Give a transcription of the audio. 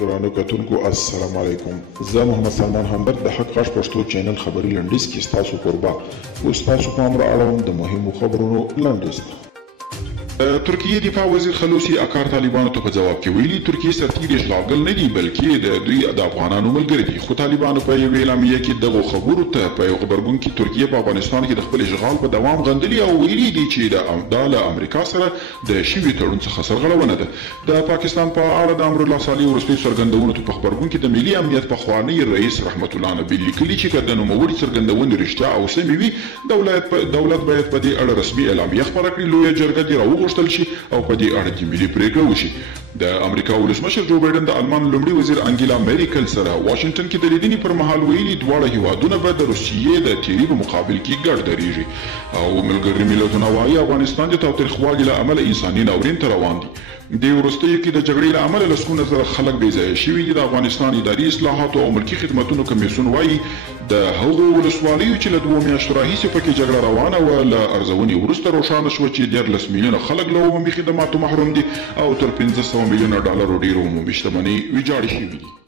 درانو کتونکو السلام علیکم. زه محمد سلمان همدرد د حق غږ پښتو چینل خبري لنډیز کې ستاسو کوربه اوس تاسو پام را اړوم د مهمو خبرونو لنډیز ته. ترکیه دفاع وزیر خلوصي اکار طالبانو ته په جواب کې ویلي ترکیه سرتیري اشغالګر نه دي بلکې د دوی د افغانانو ملګري دي، خو طالبانو په یوې اعلامیه کې دغو خبرو ته په یو غبرګون کې ترکیه په افغانستان کې د خپل اشغال په دوام غندلي او ویلي دي چې دا له امریکا سره د شوي تړون څخه سرغړونه ده. د پاکستان په اړه د امرالله صالح وروستیو څرګندونو ته په خبرګون کې د ملي امنیت پخوانی رئیس رحمت الله نبی لیکلي چې که د نوموړي څرګندونې رښتیا او سمې وي دولت باید په دې اړه رسمي اعلامیه خپره کړي، لویه جرګه دې راوغوښتل شي او په دې اړه کې ملي پرېکړه وشي. د امریکا ولسمشر جو بایډن د المان لومړي وزیر انګیلا میرکل سره واشنگټن کې د لیدنې پر مهال ویلي دواړه هیوادونه به د روسیې د تیري په مقابل کې ګډ درېږي او ملګري ملتونه وایي افغانستان د تاوتریخوالي له امله انساني ناورین ته روان دي. د وروستیو کې د جګړې له امله لسګونه زره خلک بې ځایه شوي دي. د افغانستان اداري اصلاحاتو او ملکي خدمتونو کمیسیون وایي د هغو ولسوالیو چې له 2 میاشتو راهیسې پکې جګړه روانه وه له ارزونې وروسته روښانه شوه چې 13 میلیونه خلک له عمومي خدماتو محروم دي او تر 500 میلیونه ډالرو ډېر عمومي شتمنۍ ویجاړې شوي دي.